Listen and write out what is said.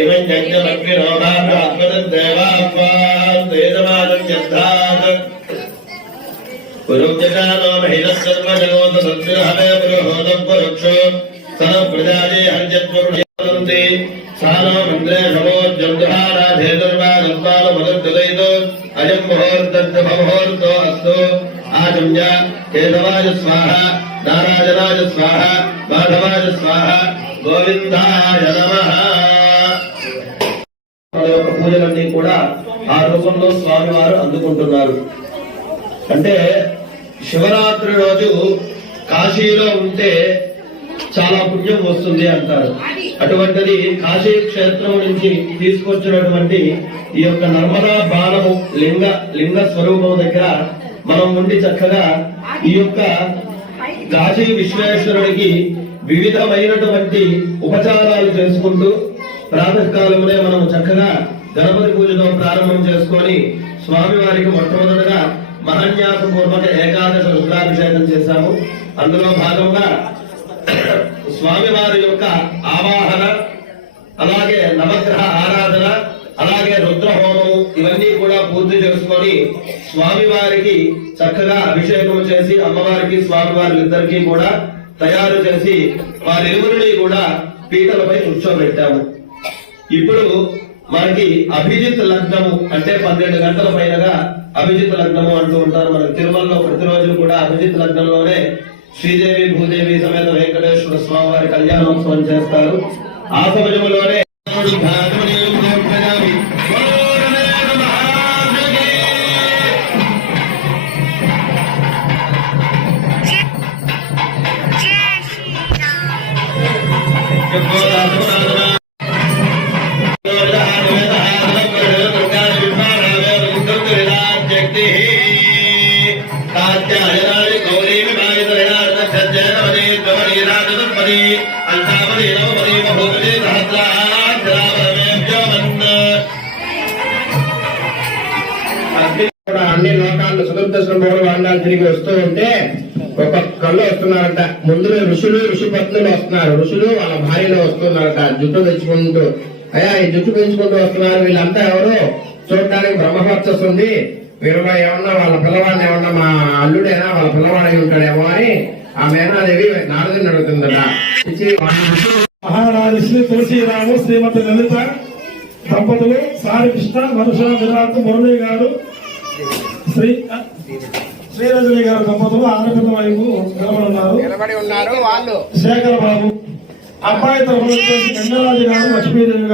इमं जज्ञमग्निरोमात्मदं देवाप्पान् तेजमानं यद्धात् पुरुषजानो महिनः सर्वजगोत सत्सिरहवे पुरुहोदं पुरुक्षो सः प्रजाये हर्यत्वरुणयन्ति सानो मन्द्रे नमोज्जन्धुहाराधेतुर्वागत्वानुमदद्दुदैतो अयं मुहूर्तद्मुहूर्तो अस्तु आचम्य केशवाय स्वाहा नारायणाय स्वाहा माधवाय स्वाहा गोविन्दाय नमः। పూజలన్నీ కూడా ఆ రూపంలో స్వామివారు అందుకుంటున్నారు. అంటే శివరాత్రి రోజు కాశీలో ఉంటే చాలా పుణ్యం వస్తుంది అంటారు. అటువంటిది కాశీ క్షేత్రం నుంచి తీసుకొచ్చినటువంటి ఈ యొక్క నర్మదా బాణము లింగ స్వరూపం దగ్గర మనం ఉండి చక్కగా ఈ యొక్క కాశీ విశ్వేశ్వరుడికి వివిధమైనటువంటి ఉపచారాలు చేసుకుంటూ ప్రాతకాలంలో మనం చక్కగా గణపతి పూజతో ప్రారంభం చేసుకొని స్వామివారికి మొట్టమొదటిగా మహాన్యాసపూర్వక ఏకాదశ రుద్రాభిషేకం చేశాము. అందులో భాగంగా స్వామివారి యొక్క ఆవాహన, అలాగే నవగ్రహ ఆరాధన, అలాగే రుద్రహోమము ఇవన్నీ కూడా పూర్తి చేసుకొని స్వామివారికి చక్కగా అభిషేకం చేసి అమ్మవారికి స్వామివారి ఇద్దరికి కూడా తయారు చేసి వారిరువురిని కూడా పీటలపై కూర్చోబెట్టాము. ఇప్పుడు మనకి అభిజిత్ లగ్నము అంటే 12 గంటల పైనగా అభిజిత్ లగ్నము అంటూ ఉంటారు. మనకి తిరుమలలో ప్రతిరోజు కూడా అభిజిత్ లగ్నంలోనే శ్రీదేవి భూదేవి సమేత వెంకటేశ్వర స్వామి వారి కళ్యాణోత్సవం చేస్తారు. ఆ సమయంలోనే అన్ని లోకాలను సుదర్శనమూడు వాండాలు తిరిగి వస్తూ ఉంటే ఒక్కొక్కళ్ళు వస్తున్నారట. ముందు ఋషిపత్నులు వస్తున్నారు. ఋషులు వాళ్ళ భార్యలు వస్తున్నారట జుట్టు తెచ్చుకుంటూ. అయ్యా ఈ జుట్టు పెంచుకుంటూ వస్తున్నారు. వీళ్ళంతా ఎవరు చూడటానికి బ్రహ్మవర్చస్సు ఉంది. వీళ్ళలో ఏమన్నా వాళ్ళ పిల్లవాడిని ఏమన్నా మా అల్లుడైనా వాళ్ళ పిల్లవాడై ఉంటాడేమో అని ఆ మేనాదేవి నారదుని అడుగుతుందట. మహారాజు శ్రీ తులసిరాము శ్రీమతి లలిత దంపతులు సారి కృష్ణ వరుష విరాట్ మురళి గారు శ్రీరజని గారు దంపతులు ఆనపిల్ల వైపు నిలబడి ఉన్నారు. వాళ్ళు శేఖర్ బాబు అబ్బాయి తరఫున గంగరాజు గారు లక్ష్మీదేవి గారు